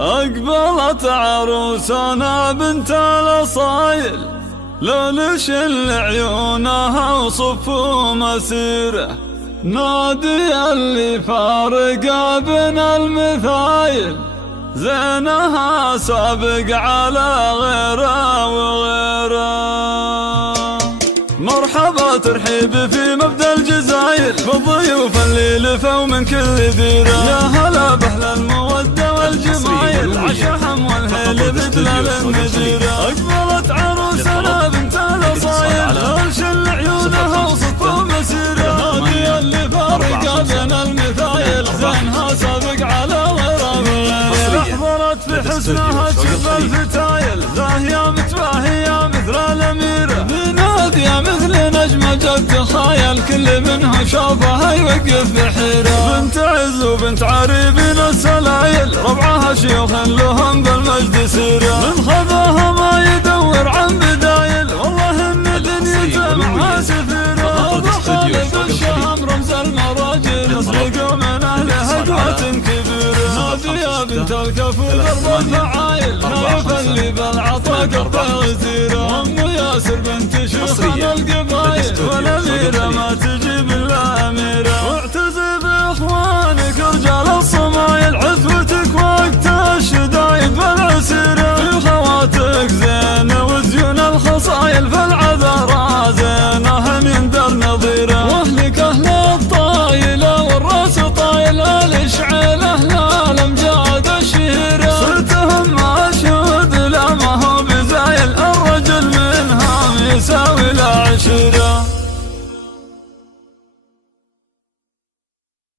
أقبلت عروسنا بنت الأصايل، لون شل عيونها وصف مسيره، نادي اللي فارق بين المثايل، زينها سابق على غيره وغيره. مرحبا ترحيب في مبدأ الجزايل، بالضيوف اللي لفوا من كل ديره، يا هلا بأهل المودة والجمايل، عشاهم والهيل مثل المديرة. أقبلت عروسنا بنت الأصايل، أرشل عيونها وصف مسيرة، نادي اللي فارق بين المثايل، زينها سابق على غيره. أحضرت في حسنها تشوف الفتايل، زاهية متباهية مثل الأميرة، نادية مثل نجمة جد تخايل، كل منها شافها يوقف بحيرة. بنت عز وبنت عريبين السلايل، ربعها شيوخ لهم بالمجد سيرة، من خذاها ما يدور عن بدايل، والله ان دنيته معها سفيرة. خالد الشام رمز المراجل، اسرقوا من اهلها قوة كبيرة، نادية بنت الكفو ضرب الفعايل، نايف اللي بالعطا قطع غزيرة. ام ياسر بنت شيخان القبايل، والاميرة ما تجيب الا اميرة. واعتز باخوانك رجال الصمايل، عزوتك وقت الشدايد والعسيرة، في خواتك زين وزيون الخصايل، فالعذراء زينه يندر نظيره. واهلك اهل الطايله والراس طايل، الاشعال اهل الامجاد الشهيره، صرتهم اشهد لا ما هو بزايل، الرجل منهم يساوي